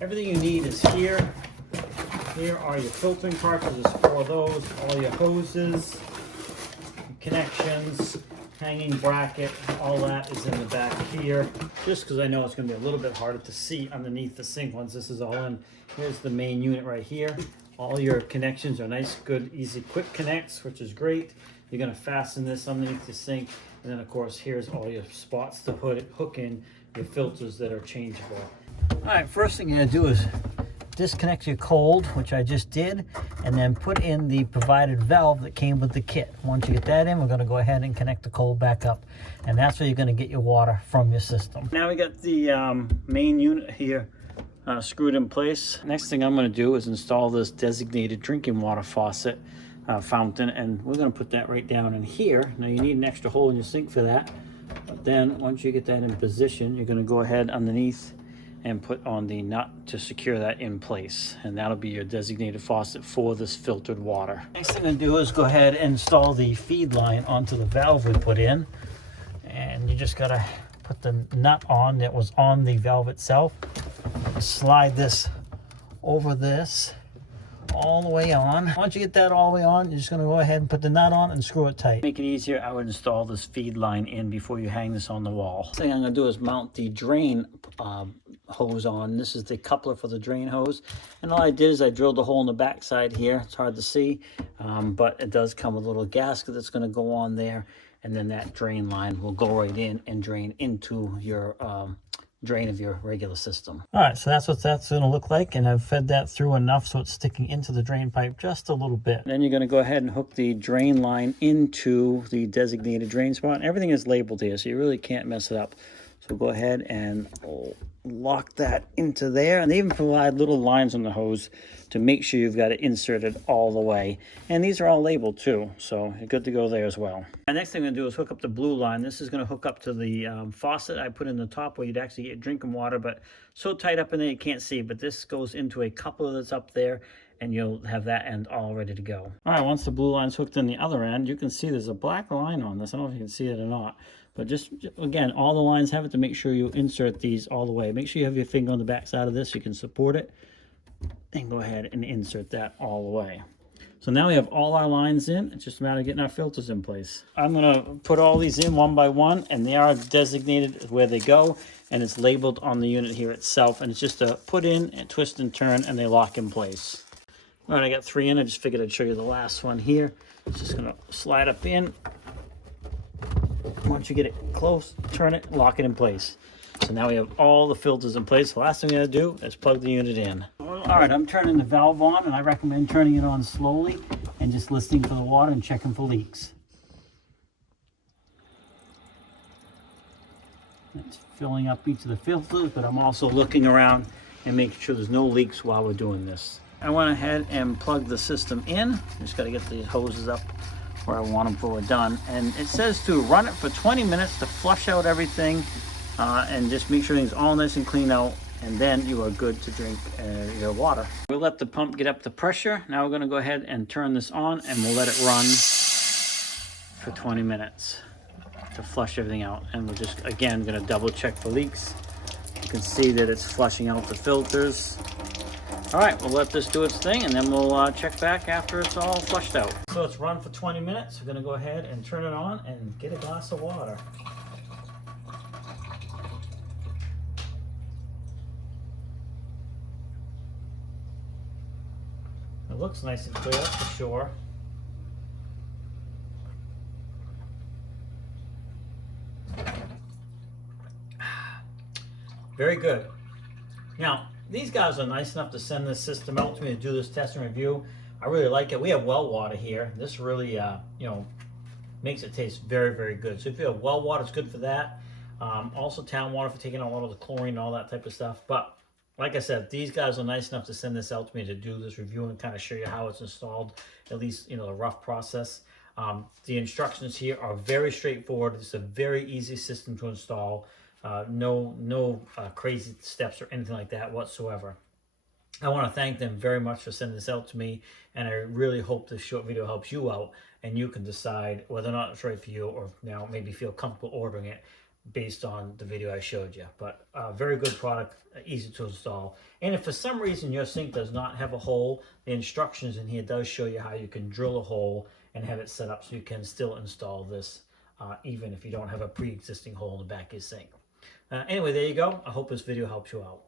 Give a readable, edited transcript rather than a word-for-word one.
Everything you need is here. Here are your filtering cartridges for those, all your hoses, connections, hanging bracket, all that is in the back here. Just because I know it's going to be a little bit harder to see underneath the sink once this is all in. Here's the main unit right here. All your connections are nice, good, easy, quick connects, which is great. You're going to fasten this underneath the sink. And then, of course, here's all your spots to hook in your filters that are changeable. All right, first thing you're going to do is disconnect your cold, which I just did, and then put in the provided valve that came with the kit. Once you get that in, we're going to go ahead and connect the cold back up, and that's where you're going to get your water from your system. Now we got the main unit here screwed in place. Next thing I'm going to do is install this designated drinking water faucet fountain, and we're going to put that right down in here. Now you need an extra hole in your sink for that, but then once you get that in position, you're going to go ahead underneath and put on the nut to secure that in place, and that'll be your designated faucet for this filtered water. Next thing to do is go ahead and install the feed line onto the valve we put in, and you just gotta put the nut on that was on the valve itself, slide this over this all the way on. Once you get that all the way on, you're just going to go ahead and put the nut on and screw it tight. Make it easier, I would install this feed line in before you hang this on the wall. Next thing I'm going to do is mount the drain hose on. This is the coupler for the drain hose, and all I did is I drilled a hole in the back side here. It's hard to see, but it does come with a little gasket that's going to go on there, and then that drain line will go right in and drain into your drain of your regular system. All right, so that's what that's going to look like, and I've fed that through enough so it's sticking into the drain pipe just a little bit. Then you're going to go ahead and hook the drain line into the designated drain spot. Everything is labeled here, so you really can't mess it up. So go ahead and lock that into there, and they even provide little lines on the hose to make sure you've got it inserted all the way. And these are all labeled too, so you're good to go there as well. The next thing I'm gonna do is hook up the blue line. This is gonna hook up to the faucet I put in the top where you'd actually get drinking water, but so tight up in there you can't see. But this goes into a coupler that's up there, and you'll have that end all ready to go. All right, once the blue line's hooked in the other end, you can see there's a black line on this. I don't know if you can see it or not. But just, again, all the lines have it to make sure you insert these all the way. Make sure you have your finger on the back side of this so you can support it. And go ahead and insert that all the way. So now we have all our lines in. It's just a matter of getting our filters in place. I'm going to put all these in one by one, and they are designated where they go. And it's labeled on the unit here itself. And it's just to put in and twist and turn, and they lock in place. All right, I got 3 in. I just figured I'd show you the last one here. It's just going to slide up in. Once you get it close, turn it, lock it in place. So now we have all the filters in place. The last thing we gotta do is plug the unit in. All right, I'm turning the valve on, and I recommend turning it on slowly and just listening for the water and checking for leaks. It's filling up each of the filters, but I'm also looking around and making sure there's no leaks while we're doing this. I went ahead and plugged the system in. Just gotta get the hoses up where I want them before we're done. And it says to run it for 20 minutes to flush out everything and just make sure things all nice and clean out, and then you are good to drink your water. We'll let the pump get up the pressure. Now we're gonna go ahead and turn this on, and we'll let it run for 20 minutes to flush everything out. And we're just, again, gonna double check for leaks. You can see that it's flushing out the filters. All right, we'll let this do its thing, and then we'll check back after it's all flushed out. So it's run for 20 minutes. We're gonna go ahead and turn it on and get a glass of water. It looks nice and clear for sure. Very good. Now, these guys are nice enough to send this system out to me to do this test and review. I really like it. We have well water here. This really, you know, makes it taste very, very good. So if you have well water, it's good for that. Also town water for taking out a lot of the chlorine and all that type of stuff. But like I said, these guys are nice enough to send this out to me to do this review and kind of show you how it's installed, at least, you know, the rough process. The instructions here are very straightforward. It's a very easy system to install. No crazy steps or anything like that whatsoever. I want to thank them very much for sending this out to me, and I really hope this short video helps you out, and you can decide whether or not it's right for you, or now maybe feel comfortable ordering it. based on the video I showed you. But very good product, easy to install. And if for some reason your sink does not have a hole, the instructions in here does show you how you can drill a hole and have it set up so you can still install this even if you don't have a pre-existing hole in the back of your sink. Anyway, there you go. I hope this video helps you out.